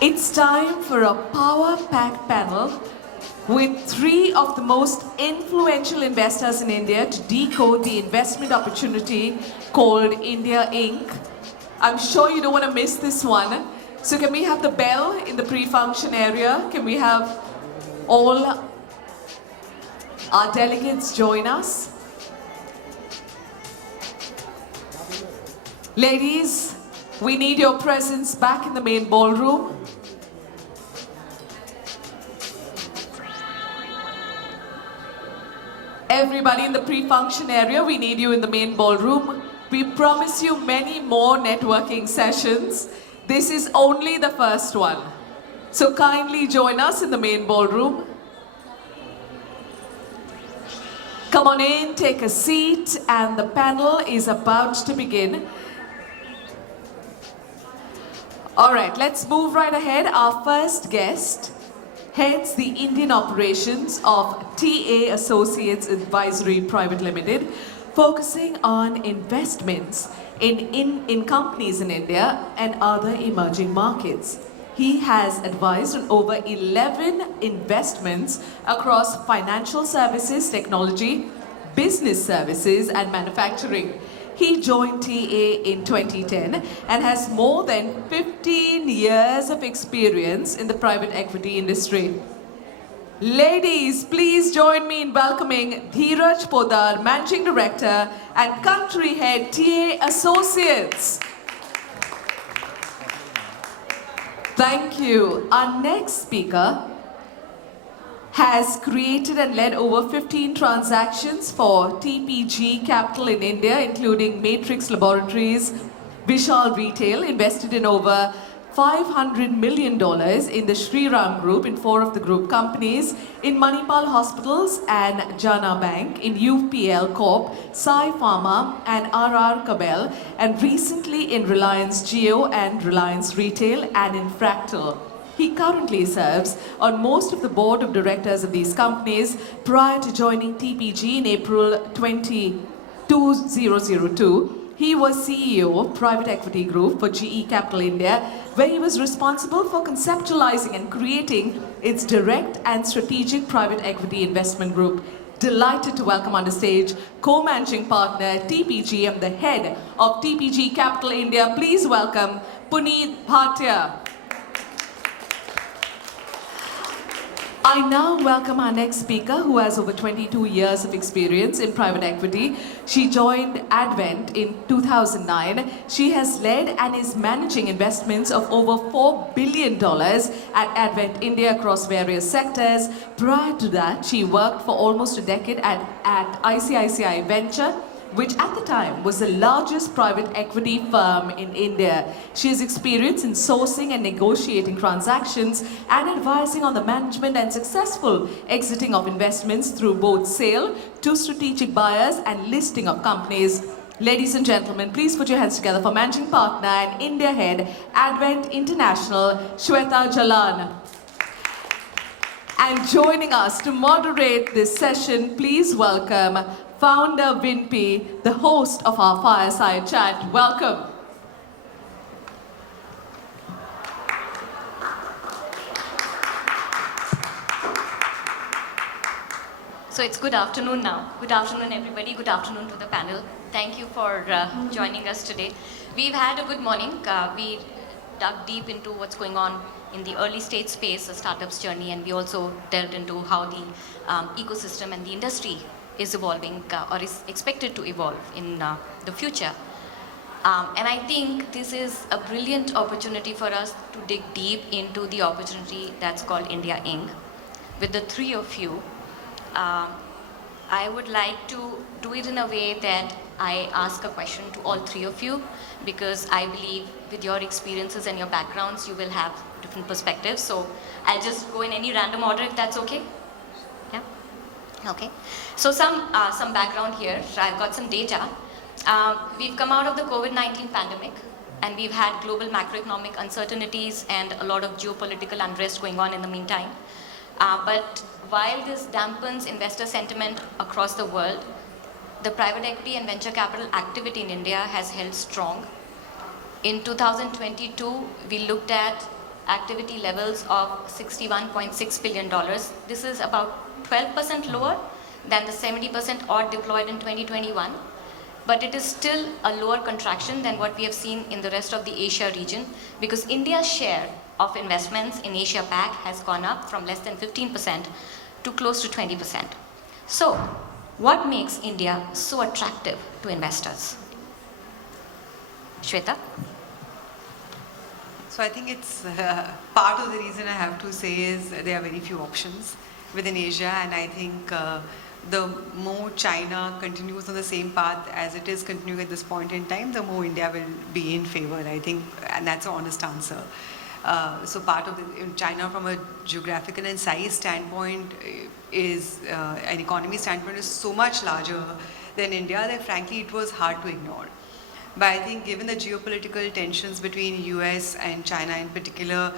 It's time for a power-packed panel with three of the most influential investors in India to decode the investment opportunity called India Inc. I'm sure you don't want to miss this one. So can we have the bell in the pre-function area? Can we have all our delegates join us? Ladies, we need your presence back in the main ballroom. Everybody in the pre-function area, we need you in the main ballroom. We promise you many more networking sessions. This is only the first one. So kindly join us in the main ballroom. Come on in, take a seat, and the panel is about to begin. All right, let's move right ahead. Our first guest heads the Indian operations of TA Associates Advisory Private Limited, focusing on investments in companies in India and other emerging markets. He has advised on over 11 investments across financial services, technology, business services, and manufacturing. He joined TA in 2010 and has more than 15 years of experience in the private equity industry. Ladies, please join me in welcoming Dheeraj Podar, Managing Director and Country Head, TA Associates. Thank you. Our next speaker has created and led over 15 transactions for TPG Capital in India, including Matrix Laboratories, Vishal Retail, invested in over $500 million in the Shriram Group in 4 of the group companies, in Manipal Hospitals and Jana Bank, in UPL Corp, Sai Pharma and RR Kabel, and recently in Reliance Jio and Reliance Retail and in Fractal. He currently serves on most of the board of directors of these companies prior to joining TPG in April 2002. He was CEO of Private Equity Group for GE Capital India, where he was responsible for conceptualizing and creating its direct and strategic private equity investment group. Delighted to welcome on the stage co-managing partner TPG and the head of TPG Capital India. Please welcome Puneet Bhatia. I now welcome our next speaker, who has over 22 years of experience in private equity. She joined Advent in 2009. She has led and is managing investments of over $4 billion at Advent India across various sectors. Prior to that, she worked for almost a decade at ICICI Venture, which at the time was the largest private equity firm in India. She has experience in sourcing and negotiating transactions and advising on the management and successful exiting of investments through both sale to strategic buyers and listing of companies. Ladies and gentlemen, please put your hands together for Managing Partner and India Head, Advent International, Shweta Jalan. And joining us to moderate this session, please welcome Founder Vinpi, the host of our Fireside Chat. Welcome. So it's good afternoon now. Good afternoon, everybody. Good afternoon to the panel. Thank you for joining us today. We've had a good morning. We dug deep into what's going on in the early stage space, the startup's journey, and we also delved into how the ecosystem and the industry is evolving or is expected to evolve in the future. And I think this is a brilliant opportunity for us to dig deep into the opportunity that's called India Inc. With the three of you, I would like to do it in a way that I ask a question to all three of you, because I believe with your experiences and your backgrounds, you will have different perspectives. So I'll just go in any random order if that's okay. Yeah? Okay. So some background here. I've got some data. We've come out of the COVID-19 pandemic, and we've had global macroeconomic uncertainties and a lot of geopolitical unrest going on in the meantime. But while this dampens investor sentiment across the world, the private equity and venture capital activity in India has held strong. In 2022, we looked at activity levels of $61.6 billion. This is about 12% lower than the 70% odd deployed in 2021. But it is still a lower contraction than what we have seen in the rest of the Asia region, because India's share of investments in Asia Pac has gone up from less than 15% to close to 20%. So, what makes India so attractive to investors? Shweta? So I think it's part of the reason I have to say is there are very few options within Asia, and I think the more China continues on the same path as it is continuing at this point in time, the more India will be in favor, I think, and that's an honest answer. So part of China from a geographical and size standpoint is, an economy standpoint is so much larger than India that frankly it was hard to ignore. But I think given the geopolitical tensions between US and China in particular,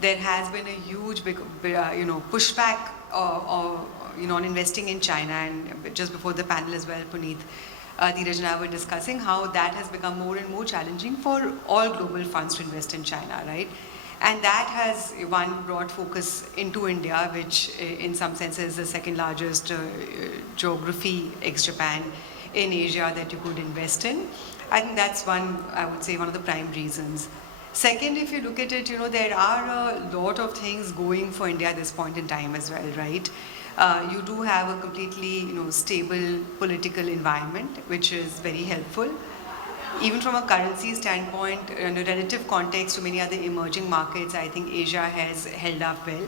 there has been a huge pushback on investing in China. And just before the panel as well, Puneet, Dheeraj and I were discussing how that has become more and more challenging for all global funds to invest in China, right? And that has brought focus into India, which in some senses is the second largest geography ex-Japan in Asia that you could invest in. I think that's I would say one of the prime reasons. Second, if you look at it, there are a lot of things going for India at this point in time as well, right? You do have a completely, stable political environment, which is very helpful. Even from a currency standpoint, in a relative context to many other emerging markets, I think Asia has held up well.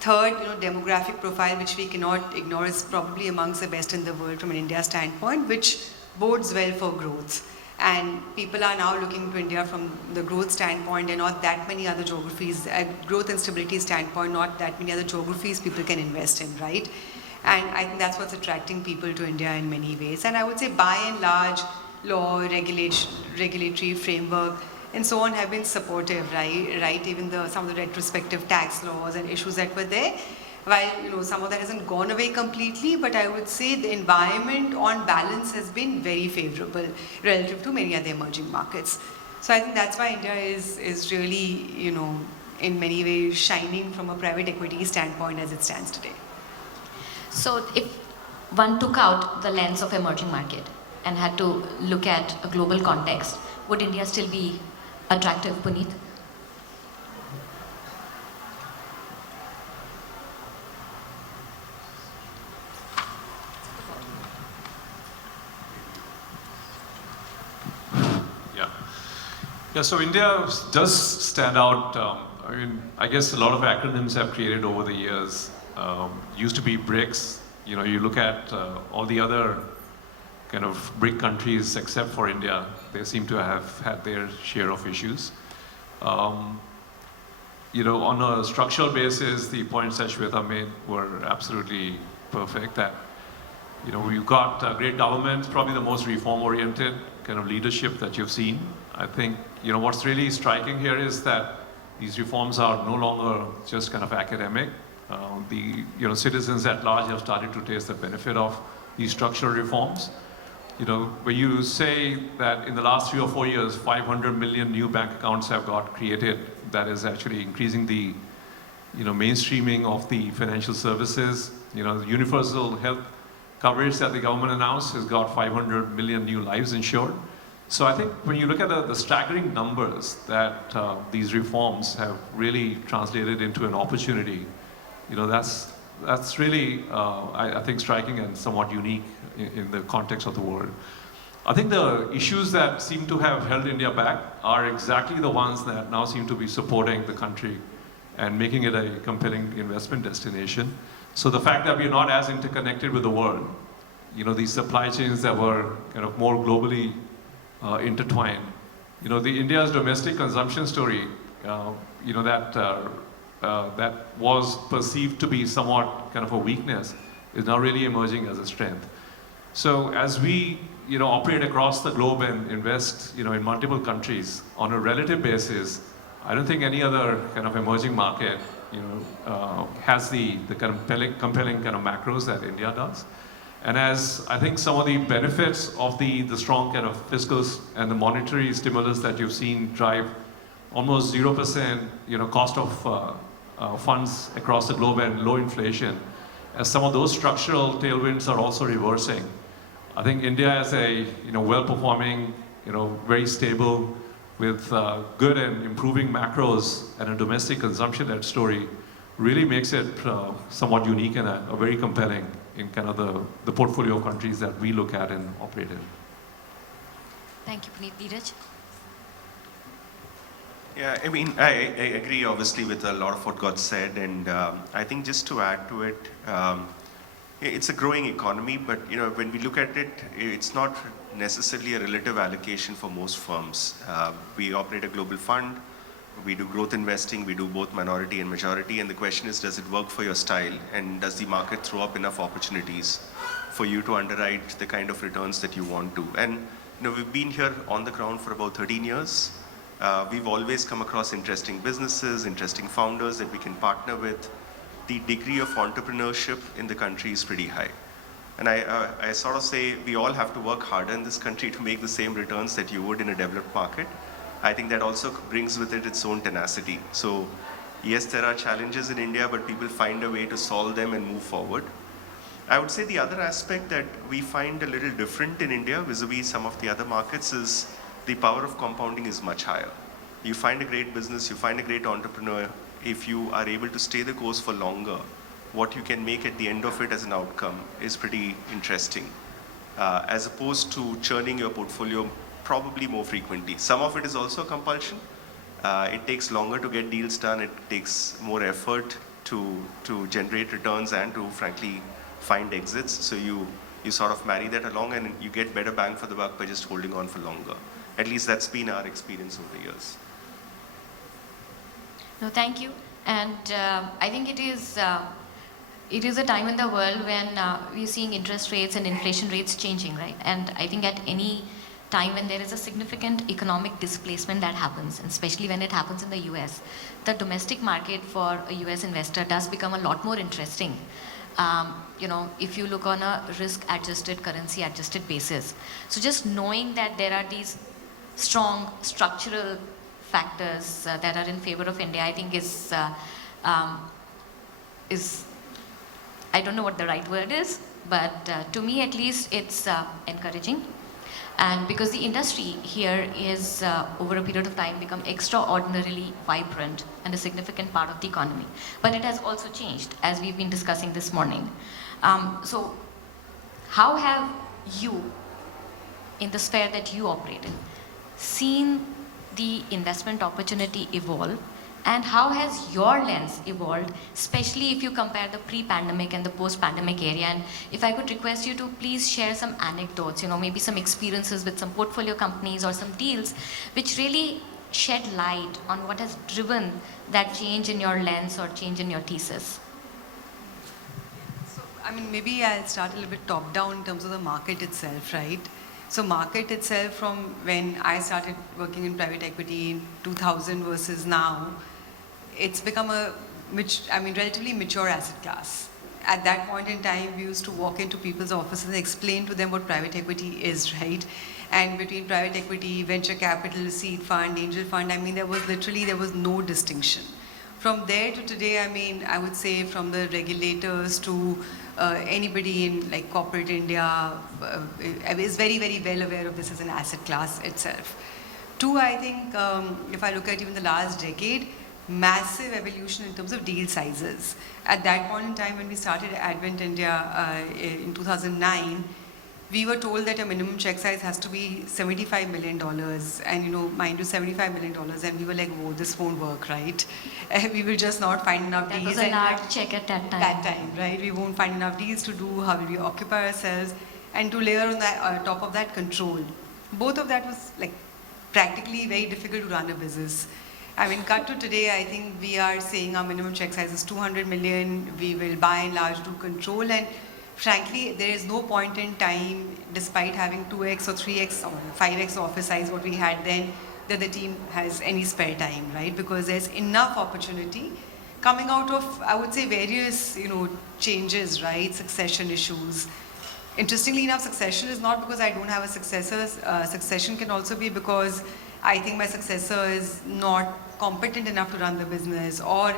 Third, demographic profile, which we cannot ignore, is probably amongst the best in the world from an India standpoint, which bodes well for growth. And people are now looking to India from the growth standpoint and not that many other geographies, growth and stability standpoint, not that many other geographies people can invest in, right? And I think that's what's attracting people to India in many ways. And I would say by and large, law, regulatory framework, and so on have been supportive, right? Even some of the retrospective tax laws and issues that were there, while some of that hasn't gone away completely, but I would say the environment on balance has been very favorable relative to many other emerging markets. So I think that's why India is really, in many ways shining from a private equity standpoint as it stands today. So if one took out the lens of emerging market and had to look at a global context, would India still be attractive, Puneet? Yeah, so India does stand out. I guess a lot of acronyms have created over the years. Used to be BRICS. You look at all the other kind of BRIC countries except for India, they seem to have had their share of issues. On a structural basis, the points that Shweta made were absolutely perfect. That you've got great government, probably the most reform-oriented kind of leadership that you've seen. I think what's really striking here is that these reforms are no longer just kind of academic. The citizens at large have started to taste the benefit of these structural reforms. When you say that in the last 3 or 4 years, 500 million new bank accounts have got created, that is actually increasing the mainstreaming of the financial services. The universal health coverage that the government announced has got 500 million new lives insured. So I think when you look at the staggering numbers that these reforms have really translated into an opportunity, that's really, I think, striking and somewhat unique in the context of the world. I think the issues that seem to have held India back are exactly the ones that now seem to be supporting the country and making it a compelling investment destination. So the fact that we're not as interconnected with the world, these supply chains that were kind of more globally intertwined. India's domestic consumption story, that was perceived to be somewhat kind of a weakness, is now really emerging as a strength. So as we, operate across the globe and invest, in multiple countries on a relative basis, I don't think any other kind of emerging market, has the kind of compelling kind of macros that India does. And as I think some of the benefits of the strong kind of fiscal and the monetary stimulus that you've seen drive almost 0%, cost of funds across the globe and low inflation, as some of those structural tailwinds are also reversing. I think India as a well-performing, very stable, with good and improving macros and a domestic consumption-led story really makes it somewhat unique and a very compelling in kind of the portfolio of countries that we look at and operate in. Thank you, Puneet. Neeraj? Yeah, I mean, I agree obviously with a lot of what got said, and I think just to add to it, it's a growing economy, but when we look at it, it's not necessarily a relative allocation for most firms. We operate a global fund, we do growth investing, we do both minority and majority, and the question is, does it work for your style, and does the market throw up enough opportunities for you to underwrite the kind of returns that you want to? And we've been here on the ground for about 13 years. We've always come across interesting businesses, interesting founders that we can partner with. The degree of entrepreneurship in the country is pretty high. And I sort of say we all have to work harder in this country to make the same returns that you would in a developed market. I think that also brings with it its own tenacity. So yes, there are challenges in India, but people find a way to solve them and move forward. I would say the other aspect that we find a little different in India vis-a-vis some of the other markets is the power of compounding is much higher. You find a great business, you find a great entrepreneur, if you are able to stay the course for longer, what you can make at the end of it as an outcome is pretty interesting, as opposed to churning your portfolio probably more frequently. Some of it is also a compulsion. It takes longer to get deals done, it takes more effort to generate returns and to frankly find exits. So you sort of marry that along and you get better bang for the buck by just holding on for longer. At least that's been our experience over the years. No, thank you. And I think it is a time in the world when we're seeing interest rates and inflation rates changing, right? And I think at any time when there is a significant economic displacement that happens, and especially when it happens in the US, the domestic market for a US investor does become a lot more interesting. If you look on a risk-adjusted, currency-adjusted basis. So just knowing that there are these strong structural factors that are in favor of India, I think is I don't know what the right word is, but to me at least it's encouraging. And because the industry here is over a period of time become extraordinarily vibrant and a significant part of the economy. But it has also changed, as we've been discussing this morning. So how have you, in the sphere that you operate in, seen the investment opportunity evolve, and how has your lens evolved, especially if you compare the pre-pandemic and the post-pandemic area? And if I could request you to please share some anecdotes, maybe some experiences with some portfolio companies or some deals which really shed light on what has driven that change in your lens or change in your thesis. So, maybe I'll start a little bit top down in terms of the market itself, right? So market itself, from when I started working in private equity in 2000 versus now, it's become a relatively mature asset class. At that point in time, we used to walk into people's offices and explain to them what private equity is, right? And between private equity, venture capital, seed fund, angel fund, there was no distinction. From there to today, I would say from the regulators to anybody in like corporate India is very, very well aware of this as an asset class itself. Two, I think if I look at even the last decade, massive evolution in terms of deal sizes. At that point in time when we started Advent India in 2009, we were told that a minimum check size has to be $75 million, and mind you, $75 million, and we were like, whoa, this won't work, right? We will just not find enough deals. That was a large check at that time. Right? We won't find enough deals to do. How will we occupy ourselves? And to layer on that, top of that, control. Both of that was like practically very difficult to run a business. Cut to today, I think we are saying our minimum check size is 200 million. We will by and large do control, and frankly, there is no point in time, despite having 2x or 3x or 5x office size what we had then, that the team has any spare time, right? Because there's enough opportunity coming out of, I would say, various, changes, right? Succession issues. Interestingly enough, succession is not because I don't have a successor. Succession can also be because I think my successor is not competent enough to run the business, or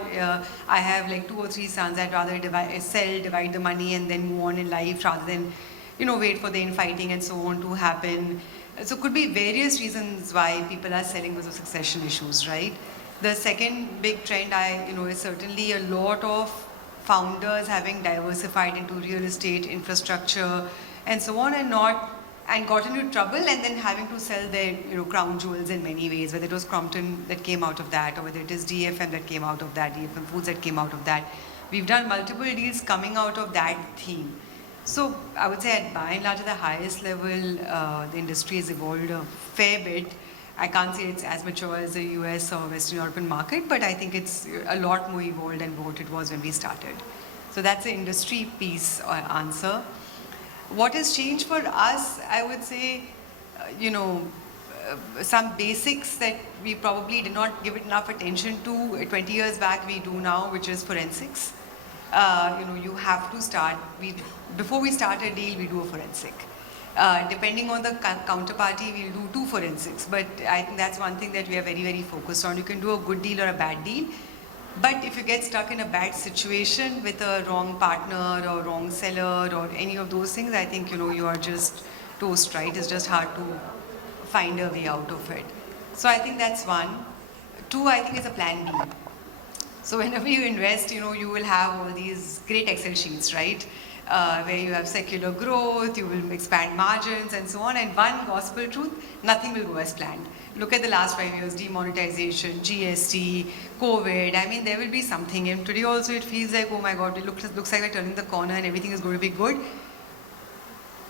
I have like 2 or 3 sons, I'd rather divide the money and then move on in life rather than, wait for the infighting and so on to happen. So could be various reasons why people are selling because of succession issues, right? The second big trend is certainly a lot of founders having diversified into real estate, infrastructure, and so on, and got into trouble, and then having to sell their crown jewels in many ways, whether it was Crompton that came out of that, or whether it is DFM that came out of that, DFM Foods that came out of that. We've done multiple deals coming out of that theme. So I would say by and large at the highest level, the industry has evolved a fair bit. I can't say it's as mature as the US or Western European market, but I think it's a lot more evolved than what it was when we started. So that's the industry piece answer. What has changed for us, I would say, some basics that we probably did not give it enough attention to 20 years back, we do now, which is forensics. You have to start, before we start a deal, we do a forensic. Depending on the counterparty, we'll do 2 forensics. But I think that's one thing that we are very, very focused on. You can do a good deal or a bad deal. But if you get stuck in a bad situation with a wrong partner or wrong seller or any of those things, I think, you are just toast, right? It's just hard to find a way out of it. So I think that's one. 2, I think, is a plan B. So whenever you invest, you will have all these great Excel sheets, right? Where you have secular growth, you will expand margins and so on. And one gospel truth, nothing will go as planned. Look at the last 5 years, demonetization, GST, COVID. I mean, there will be something. And today also it feels like, oh my God, it looks like we're turning the corner and everything is going to be good.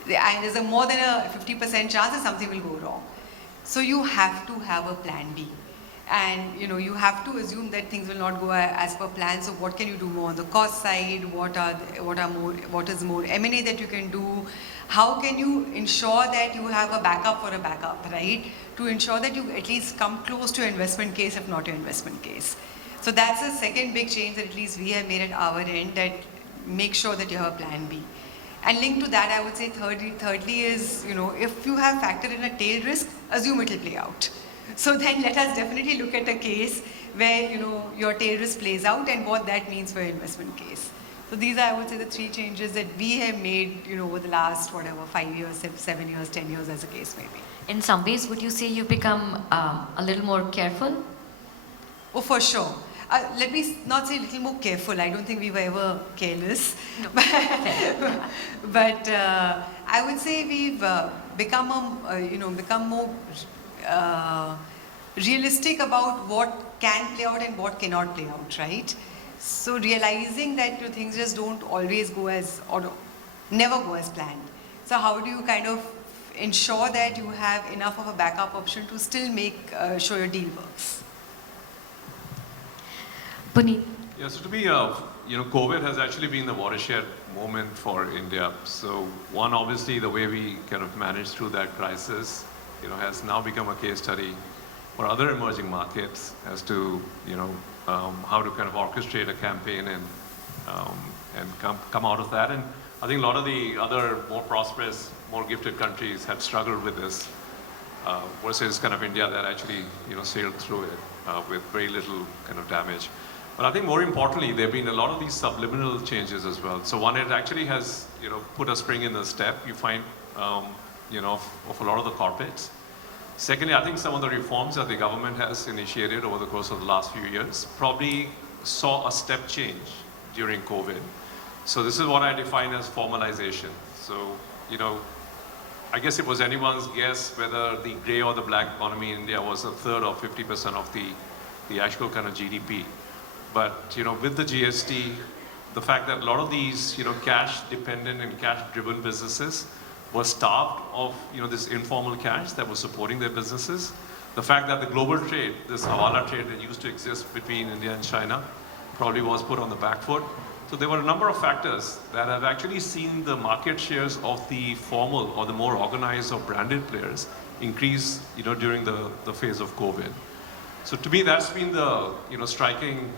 And there's a more than a 50% chance that something will go wrong. So you have to have a plan B. And you have to assume that things will not go as per plan. So what can you do more on the cost side? What is more M&A that you can do? How can you ensure that you have a backup for a backup, right? To ensure that you at least come close to your investment case, if not your investment case. So that's the second big change that at least we have made at our end, that make sure that you have a plan B. And linked to that, I would say thirdly is, if you have factored in a tail risk, assume it will play out. So then let us definitely look at a case where, your tail risk plays out and what that means for your investment case. So these are, I would say, the 3 changes that we have made, over the last, 5 years, 7 years, 10 years as a case maybe. In some ways, would you say you become a little more careful? Oh, for sure. Let me not say a little more careful. I don't think we were ever careless. No. But I would say we've become more realistic about what can play out and what cannot play out, right? So realizing that things just don't always go or never go as planned. So how do you kind of ensure that you have enough of a backup option to still make sure your deal works? Puneet. Yeah, so to me, COVID has actually been the watershed moment for India. So one, obviously, the way we kind of managed through that crisis, has now become a case study for other emerging markets as to, how to kind of orchestrate a campaign and come out of that. And I think a lot of the other more prosperous, more gifted countries had struggled with this versus kind of India that actually, sailed through it with very little kind of damage. But I think more importantly, there have been a lot of these subliminal changes as well. So one, it actually has, put a spring in the step, you find, of a lot of the corporates. Secondly, I think some of the reforms that the government has initiated over the course of the last few years probably saw a step change during COVID. So this is what I define as formalization. So, I guess it was anyone's guess whether the grey or the black economy in India was a third or 50% of the actual kind of GDP. But, with the GST, the fact that a lot of these, cash dependent and cash driven businesses were starved of, this informal cash that was supporting their businesses. The fact that the global trade, this Hawala trade that used to exist between India and China, probably was put on the back foot. So there were a number of factors that have actually seen the market shares of the formal or the more organized or branded players increase, during the phase of COVID. So to me, that's been the, striking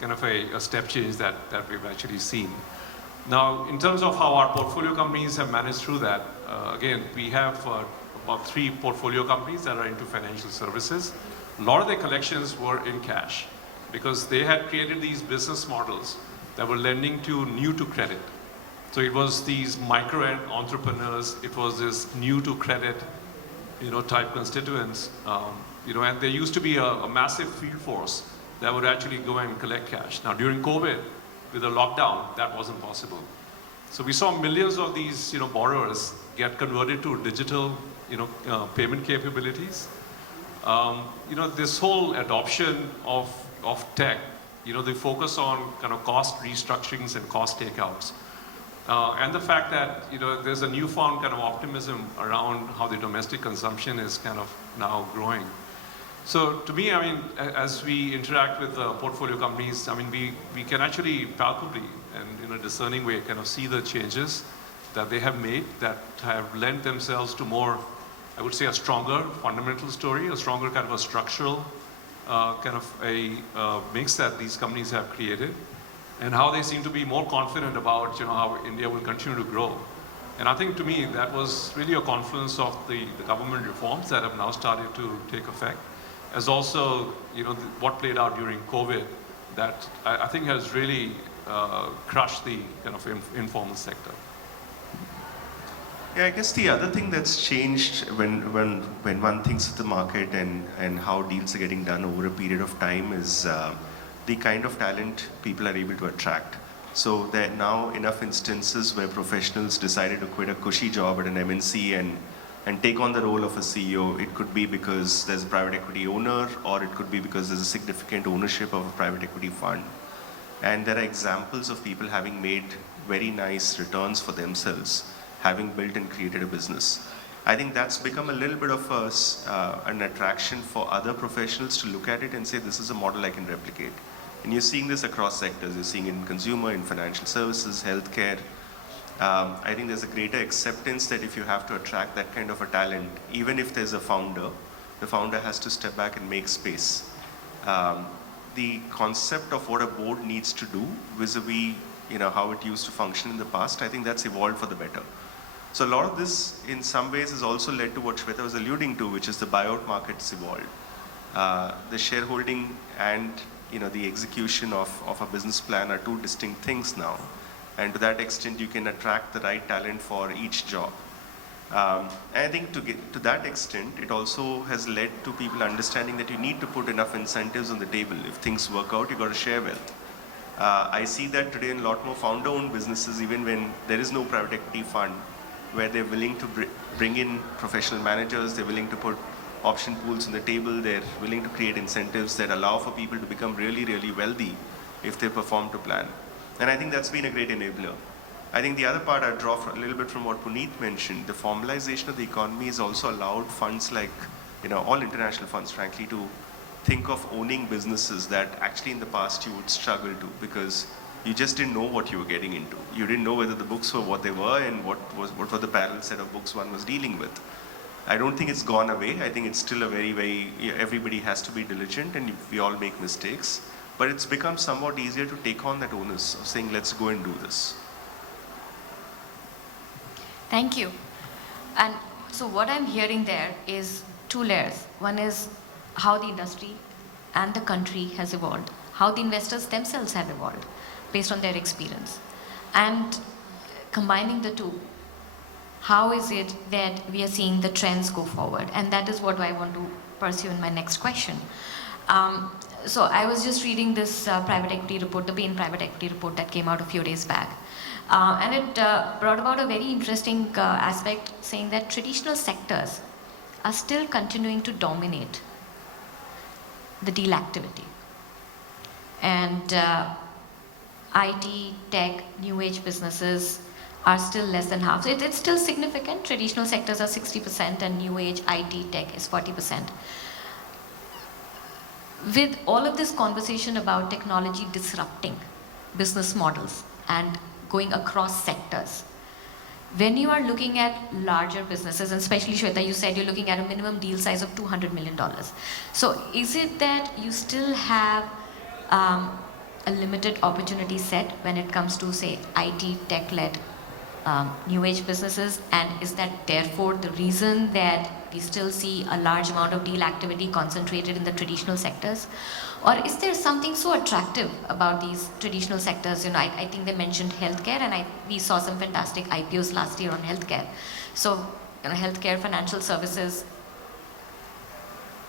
kind of a step change that we've actually seen. Now, in terms of how our portfolio companies have managed through that, again, we have a about 3 portfolio companies that are into financial services. A lot of their collections were in cash because they had created these business models that were lending to new to credit. So it was these micro entrepreneurs, it was this new to credit, type constituents, and there used to be a massive field force that would actually go and collect cash. Now during COVID, with the lockdown, that wasn't possible. So we saw millions of these, borrowers get converted to digital, payment capabilities. This whole adoption of tech, the focus on kind of cost restructurings and cost takeouts. And the fact that there's a newfound kind of optimism around how the domestic consumption is kind of now growing. So to me, I mean, as we interact with the portfolio companies, I mean, we can actually palpably and in a discerning way kind of see the changes that they have made that have lent themselves to more, I would say, a stronger fundamental story, a stronger kind of a structural kind of a mix that these companies have created, and how they seem to be more confident about how India will continue to grow. And I think to me that was really a confluence of the government reforms that have now started to take effect, as also what played out during COVID that I think has really crushed the kind of informal sector. Yeah, I guess the other thing that's changed when one thinks of the market and how deals are getting done over a period of time is the kind of talent people are able to attract. So there are now enough instances where professionals decided to quit a cushy job at an MNC and take on the role of a CEO. It could be because there's a private equity owner, or it could be because there's a significant ownership of a private equity fund. And there are examples of people having made very nice returns for themselves, having built and created a business. I think that's become a little bit of an attraction for other professionals to look at it and say, this is a model I can replicate. And you're seeing this across sectors. You're seeing it in consumer, in financial services, healthcare. I think there's a greater acceptance that if you have to attract that kind of a talent, even if there's a founder, the founder has to step back and make space. The concept of what a board needs to do vis-a-vis how it used to function in the past, I think that's evolved for the better. So a lot of this, in some ways, has also led to what Shweta was alluding to, which is the buyout markets evolved. The shareholding and the execution of a business plan are two distinct things now. And to that extent, you can attract the right talent for each job. And I think to that extent, it also has led to people understanding that you need to put enough incentives on the table. If things work out, you've got to share wealth. I see that today in a lot more founder-owned businesses, even when there is no private equity fund, where they're willing to bring in professional managers, they're willing to put option pools on the table, they're willing to create incentives that allow for people to become really, really wealthy if they perform to plan. And I think that's been a great enabler. I think the other part I draw a little bit from what Puneet mentioned, the formalization of the economy has also allowed funds like, all international funds, frankly, to think of owning businesses that actually in the past you would struggle to, because you just didn't know what you were getting into. You didn't know whether the books were what they were and what were the parallel set of books one was dealing with. I don't think it's gone away. I think it's still a very, very, everybody has to be diligent and we all make mistakes. But it's become somewhat easier to take on that onus of saying, let's go and do this. Thank you. And so what I'm hearing there is two layers. One is how the industry and the country has evolved, how the investors themselves have evolved based on their experience. And combining the two, how is it that we are seeing the trends go forward? And that is what I want to pursue in my next question. So I was just reading this private equity report, the Bain private equity report that came out a few days back. And it brought about a very interesting aspect, saying that traditional sectors are still continuing to dominate the deal activity. And IT, tech, new age businesses are still less than half. So it's still significant. Traditional sectors are 60% and new age, IT, tech is 40%. With all of this conversation about technology disrupting business models and going across sectors, when you are looking at larger businesses, and especially Shweta, you said you're looking at a minimum deal size of $200 million. So is it that you still have a limited opportunity set when it comes to, say, IT, tech-led new age businesses, and is that therefore the reason that we still see a large amount of deal activity concentrated in the traditional sectors? Or is there something so attractive about these traditional sectors? You know, I think they mentioned healthcare, and we saw some fantastic IPOs last year on healthcare. So, you know, healthcare, financial services,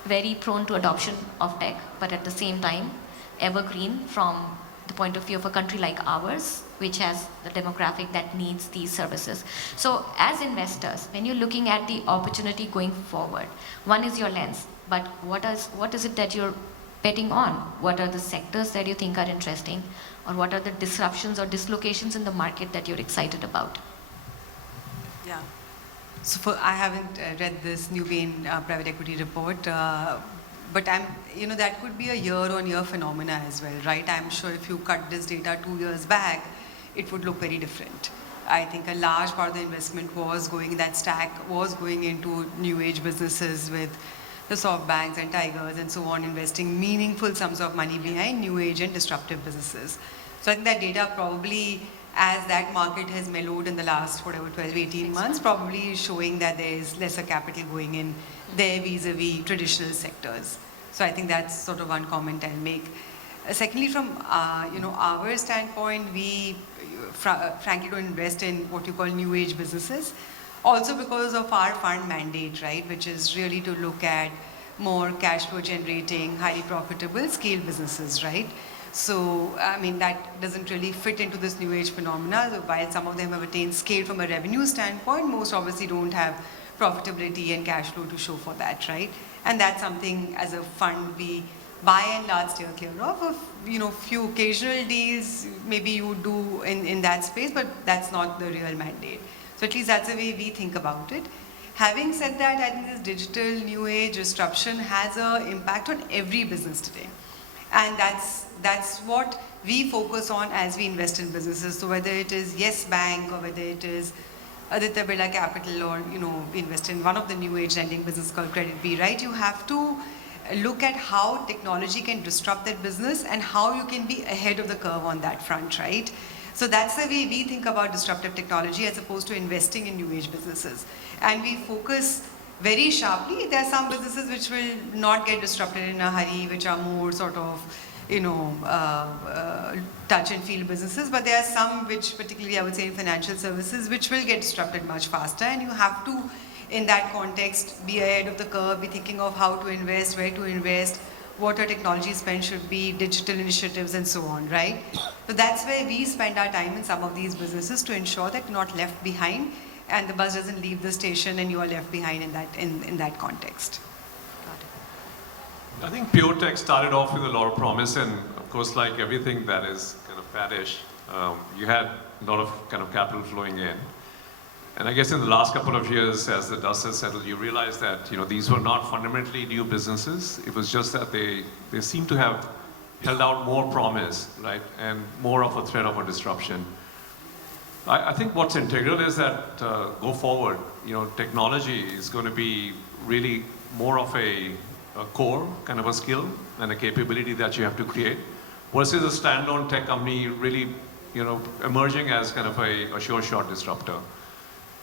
very prone to adoption of tech, but at the same time, evergreen from the point of view of a country like ours, which has the demographic that needs these services. So as investors, when you're looking at the opportunity going forward, one is your lens, but what is it that you're betting on? What are the sectors that you think are interesting, or what are the disruptions or dislocations in the market that you're excited about? Yeah. So I haven't read this New Bain private equity report, but that could be a year-on-year phenomena as well, right? I'm sure if you cut this data 2 years back, it would look very different. I think a large part of the investment was going, that stack was going into new age businesses with the SoftBanks and Tigers and so on, investing meaningful sums of money behind new age and disruptive businesses. So I think that data probably, as that market has mellowed in the last, 12, 18 months, probably showing that there is lesser capital going in there vis-a-vis traditional sectors. So I think that's sort of one comment I'll make. Secondly, from our standpoint, we frankly don't invest in what you call new age businesses. Also because of our fund mandate, right, which is really to look at more cash flow generating, highly profitable scale businesses, right? So, I mean, that doesn't really fit into this new age phenomena. While some of them have attained scale from a revenue standpoint, most obviously don't have profitability and cash flow to show for that, right? And that's something as a fund we by and large steer clear of. Few occasional deals maybe you do in that space, but that's not the real mandate. So at least that's the way we think about it. Having said that, I think this digital new age disruption has an impact on every business today. And that's what we focus on as we invest in businesses. So whether it is Yes Bank or whether it is Aditya Birla Capital, or we invest in one of the new age lending business called Credit B, right? You have to look at how technology can disrupt that business and how you can be ahead of the curve on that front, right? So that's the way we think about disruptive technology as opposed to investing in new age businesses. And we focus very sharply. There are some businesses which will not get disrupted in a hurry, which are more sort of, touch and feel businesses. But there are some which, particularly I would say in financial services, which will get disrupted much faster. And you have to, in that context, be ahead of the curve, be thinking of how to invest, where to invest, what our technology spend should be, digital initiatives and so on, right? So that's where we spend our time in some of these businesses to ensure that you're not left behind and the bus doesn't leave the station and you are left behind in that context. I think pure tech started off with a lot of promise, and of course, like everything that is kind of faddish, you had a lot of kind of capital flowing in. And I guess in the last couple of years, as the dust has settled, you realize that these were not fundamentally new businesses. It was just that they seem to have held out more promise, right, and more of a threat of a disruption. I think what's integral is that go forward, technology is going to be really more of a core kind of a skill and a capability that you have to create, versus a standalone tech company really, emerging as kind of a sure shot disruptor.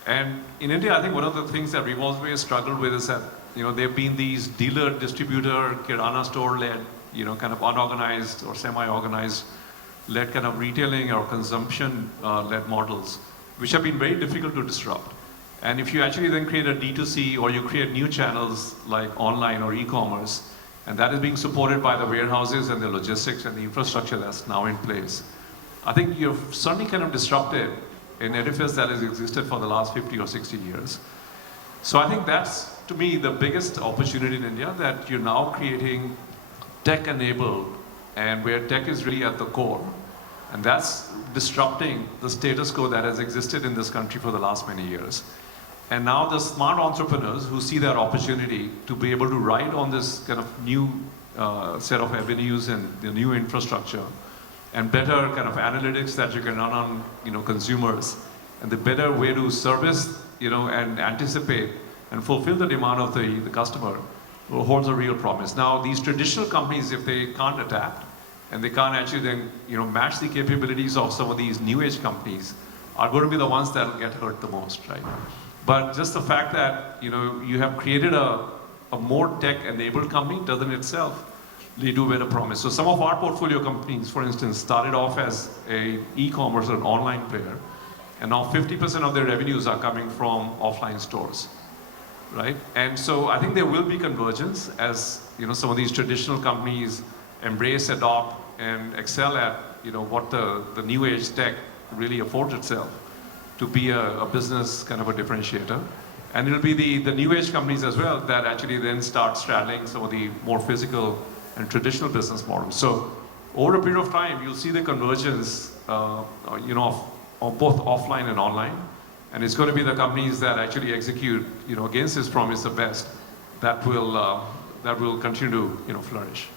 And in India, I think one of the things that we've always struggled with is that, there have been these dealer, distributor, kirana store-led, kind of unorganized or semi-organized led kind of retailing or consumption led models, which have been very difficult to disrupt. And if you actually then create a D2C or you create new channels like online or e-commerce, and that is being supported by the warehouses and the logistics and the infrastructure that's now in place, I think you've certainly kind of disrupted an edifice that has existed for the last 50 or 60 years. So I think that's, to me, the biggest opportunity in India, that you're now creating tech-enabled, and where tech is really at the core. And that's disrupting the status quo that has existed in this country for the last many years. And now the smart entrepreneurs who see that opportunity to be able to ride on this kind of new set of avenues and the new infrastructure, and better kind of analytics that you can run on consumers, and the better way to service and anticipate and fulfill the demand of the customer holds a real promise. Now these traditional companies, if they can't adapt and they can't actually then match the capabilities of some of these new age companies, are going to be the ones that will get hurt the most, right? But just the fact that you have created a more tech-enabled company doesn't itself lead to a better promise. So some of our portfolio companies, for instance, started off as a e-commerce or an online player, and now 50% of their revenues are coming from offline stores, right? And so I think there will be convergence as some of these traditional companies embrace, adopt, and excel at what the new age tech really affords itself to be a business kind of a differentiator. And it'll be the new age companies as well that actually then start straddling some of the more physical and traditional business models. So over a period of time, you'll see the convergence, of both offline and online. And it's going to be the companies that actually execute, against this promise the best that will continue to, flourish.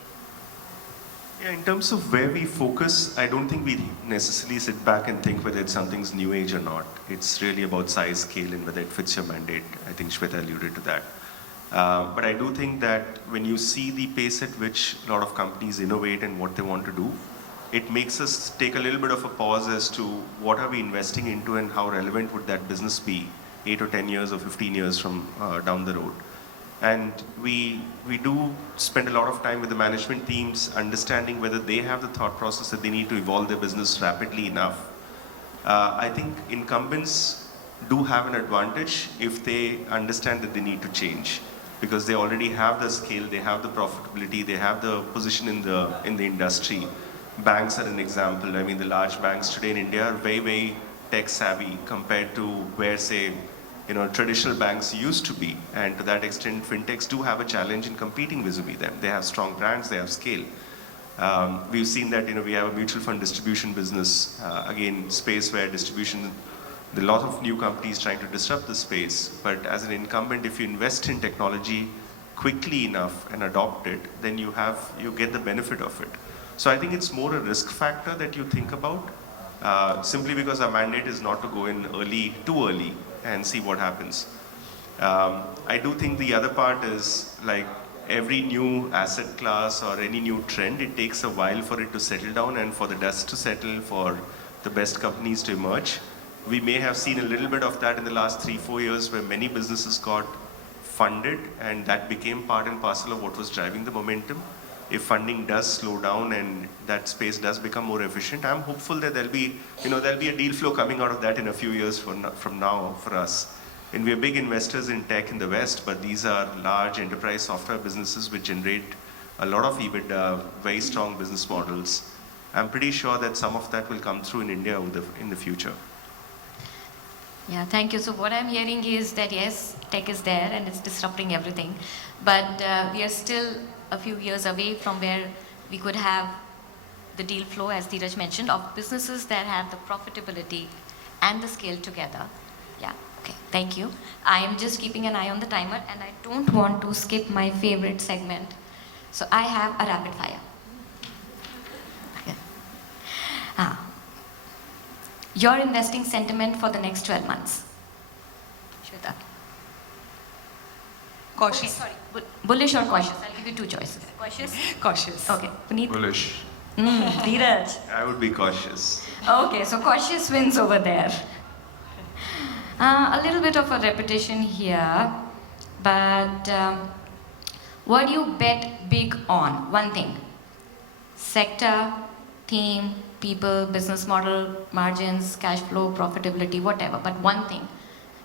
Yeah, in terms of where we focus, I don't think we necessarily sit back and think whether it's something's new age or not. It's really about size, scale, and whether it fits your mandate. I think Shweta alluded to that. But I do think that when you see the pace at which a lot of companies innovate and what they want to do, it makes us take a little bit of a pause as to what are we investing into and how relevant would that business be 8 or 10 years or 15 years from down the road. And we do spend a lot of time with the management teams understanding whether they have the thought process that they need to evolve their business rapidly enough. I think incumbents do have an advantage if they understand that they need to change, because they already have the scale, they have the profitability, they have the position in the industry. Banks are an example. I mean, the large banks today in India are very, very tech savvy compared to where, say, traditional banks used to be. And to that extent, fintechs do have a challenge in competing vis-a-vis them. They have strong brands, they have scale. We've seen that, we have a mutual fund distribution business, again, space where distribution, there are a lot of new companies trying to disrupt the space. But as an incumbent, if you invest in technology quickly enough and adopt it, then you get the benefit of it. So I think it's more a risk factor that you think about, simply because our mandate is not to go in too early and see what happens. I do think the other part is, like every new asset class or any new trend, it takes a while for it to settle down and for the dust to settle, for the best companies to emerge. We may have seen a little bit of that in the last 3-4 years, where many businesses got funded and that became part and parcel of what was driving the momentum. If funding does slow down and that space does become more efficient, I'm hopeful that there'll be a deal flow coming out of that in a few years from now for us. And we're big investors in tech in the West, but these are large enterprise software businesses which generate a lot of EBITDA, very strong business models. I'm pretty sure that some of that will come through in India in the future. Yeah, thank you. So what I'm hearing is that yes, tech is there and it's disrupting everything, but we are still a few years away from where we could have the deal flow, as Dheeraj mentioned, of businesses that have the profitability and the scale together. Yeah, okay, thank you. I am just keeping an eye on the timer and I don't want to skip my favorite segment. So I have a rapid fire. Okay. Your investing sentiment for the next 12 months. Shweta. Cautious. Okay, sorry. Bullish or cautious? I'll give you two choices. Cautious? Cautious. Okay. Puneet? Bullish. Dheeraj. I would be cautious. Okay, so cautious wins over there. A little bit of a repetition here, but what do you bet big on? One thing. Sector, theme, people, business model, margins, cash flow, profitability, whatever, but one thing.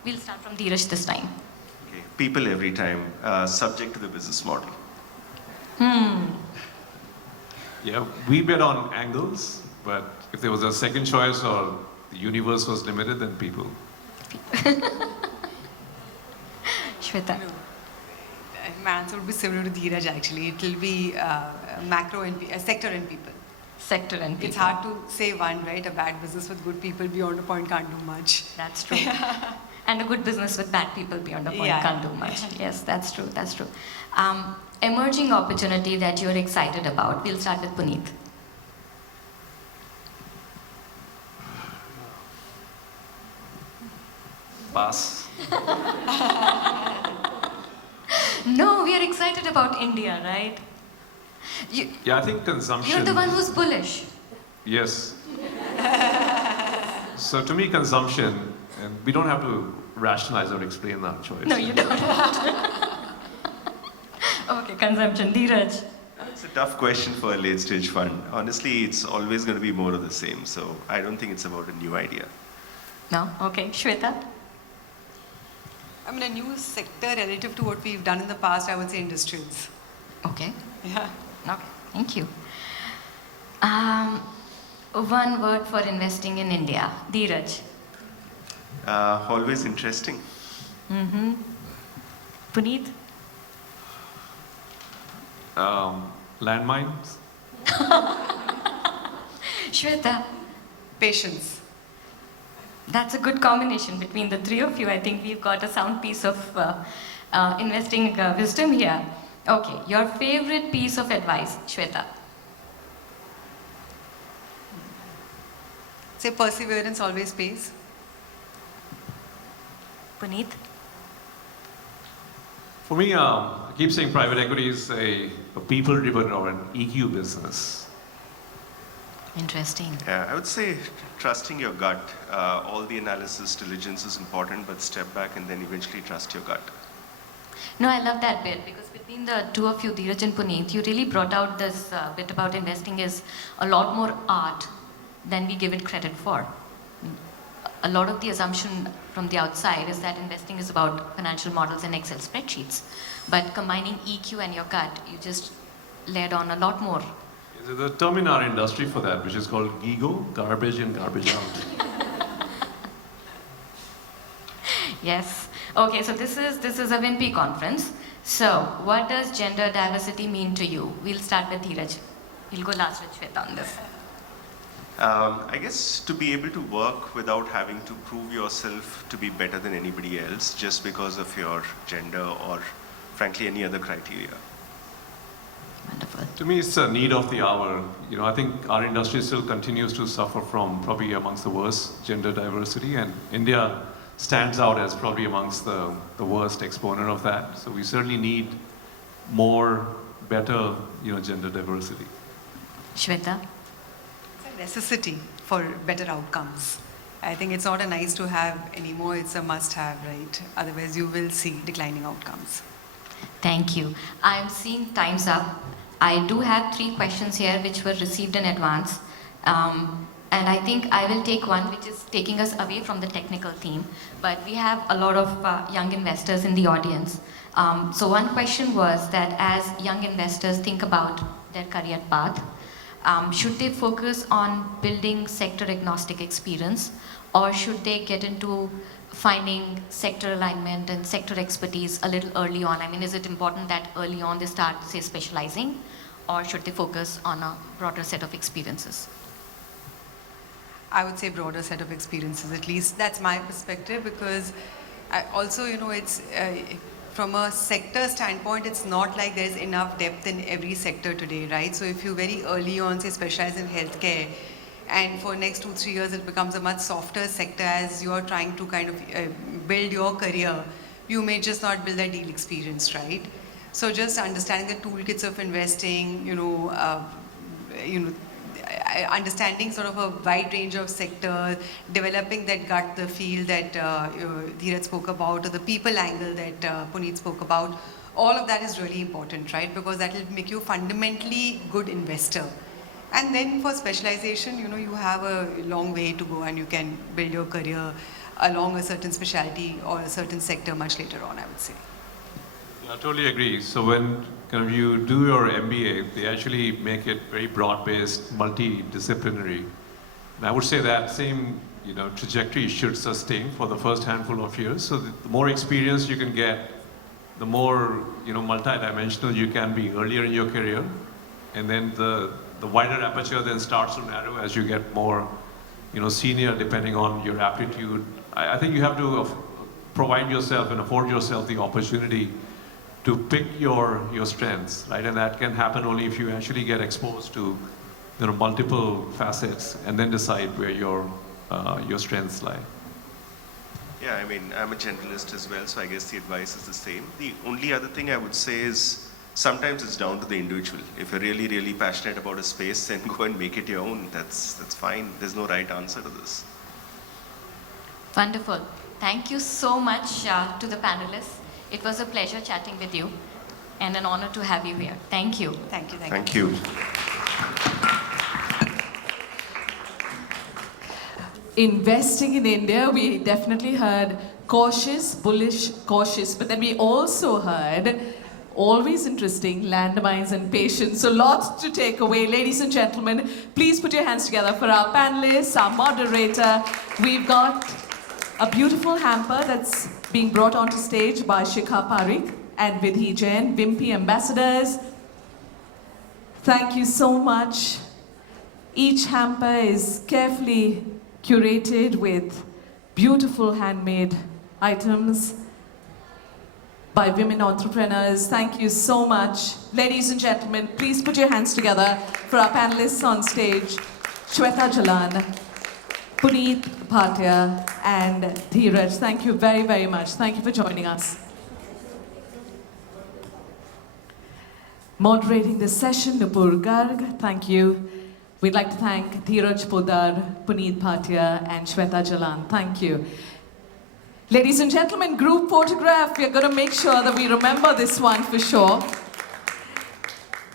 We'll start from Dheeraj this time. Okay. People every time, subject to the business model. Yeah, we bet on angles, but if there was a second choice or the universe was limited, then people. Shweta. My answer would be similar to Dheeraj actually. It will be macro and sector and people. Sector and people. It's hard to say one, right? A bad business with good people beyond a point can't do much. That's true. And a good business with bad people beyond a point can't do much. Yes, that's true, that's true. Emerging opportunity that you're excited about. We'll start with Puneet. Pass. No, we are excited about India, right? Yeah, I think consumption. You're the one who's bullish. Yes. So to me, consumption, and we don't have to rationalize or explain our choice. No, you don't have to. Okay, consumption. Dheeraj. It's a tough question for a late stage fund. Honestly, it's always going to be more of the same. So I don't think it's about a new idea. No? Okay. Shweta? I mean, a new sector relative to what we've done in the past, I would say industrials. Okay. Yeah. Okay. Thank you. One word for investing in India. Dheeraj. Always interesting. Mm-hmm. Puneet? Landmines. Shweta? Patience. That's a good combination between the three of you. I think we've got a sound piece of investing wisdom here. Okay, your favorite piece of advice, Shweta? Say perseverance always pays. Puneet? For me, I keep saying private equity is a people-driven or an EQ business. Interesting. Yeah, I would say trusting your gut. All the analysis, diligence is important, but step back and then eventually trust your gut. No, I love that bit because between the two of you, Dheeraj and Puneet, you really brought out this bit about investing is a lot more art than we give it credit for. A lot of the assumption from the outside is that investing is about financial models and Excel spreadsheets. But combining EQ and your gut, you just laid on a lot more. There's a term in our industry for that, which is called GIGO, garbage in, garbage out. Yes. Okay, so this is a WINP conference. So what does gender diversity mean to you? We'll start with Dheeraj. We'll go last with Shweta on this. I guess to be able to work without having to prove yourself to be better than anybody else just because of your gender or frankly any other criteria. Wonderful. To me, it's a need of the hour. You know, I think our industry still continues to suffer from probably amongst the worst gender diversity, and India stands out as probably amongst the worst exponent of that. So we certainly need more, better, gender diversity. Shweta? It's a necessity for better outcomes. I think it's not a nice to have anymore, it's a must have, right? Otherwise you will see declining outcomes. Thank you. I'm seeing time's up. I do have 3 questions here which were received in advance. And I think I will take one which is taking us away from the technical theme. But we have a lot of young investors in the audience. So one question was that as young investors think about their career path, should they focus on building sector agnostic experience, or should they get into finding sector alignment and sector expertise a little early on? I mean, is it important that early on they start, say, specializing, or should they focus on a broader set of experiences? I would say broader set of experiences, at least that's my perspective, because I also, it's from a sector standpoint, it's not like there's enough depth in every sector today, right? So if you very early on, say, specialize in healthcare, and for next 2-3 years it becomes a much softer sector as you're trying to kind of build your career, you may just not build that deal experience, right? So just understanding the toolkits of investing, understanding sort of a wide range of sectors, developing that gut, the feel that Dheeraj spoke about, or the people angle that Puneet spoke about, all of that is really important, right? Because that will make you fundamentally good investor. And then for specialization, you have a long way to go and you can build your career along a certain specialty or a certain sector much later on, I would say. I totally agree. So when you do your MBA, they actually make it very broad-based, multidisciplinary. And I would say that same trajectory should sustain for the first handful of years. So the more experience you can get, the more multidimensional you can be earlier in your career, and then the wider aperture then starts to narrow as you get more senior, depending on your aptitude. I think you have to provide yourself and afford yourself the opportunity to pick your strengths, right? And that can happen only if you actually get exposed to multiple facets and then decide where your strengths lie. Yeah, I mean, I'm a generalist as well, so I guess the advice is the same. The only other thing I would say is sometimes it's down to the individual. If you're really, really passionate about a space, then go and make it your own. That's fine. There's no right answer to this. Wonderful. Thank you so much to the panelists. It was a pleasure chatting with you and an honor to have you here. Thank you. Thank you. Thank you. Investing in India, we definitely heard cautious, bullish, cautious, but then we also heard always interesting, landmines and patience. So lots to take away. Ladies and gentlemen, please put your hands together for our panelists, our moderator. We've got a beautiful hamper that's being brought onto stage by Shikha Parikh and Vidhi Jain, Wimpy ambassadors. Thank you so much. Each hamper is carefully curated with beautiful handmade items by women entrepreneurs. Thank you so much. Ladies and gentlemen, please put your hands together for our panelists on stage, Shweta Jalan, Puneet Bhatia, and Dheeraj. Thank you very, very much. Thank you for joining us. Moderating this session, Nupur Garg. Thank you. We'd like to thank Dheeraj Podar, Puneet Bhatia, and Shweta Jalan. Thank you. Ladies and gentlemen, group photograph. We're going to make sure that we remember this one for sure.